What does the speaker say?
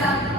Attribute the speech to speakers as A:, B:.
A: 감사합니다.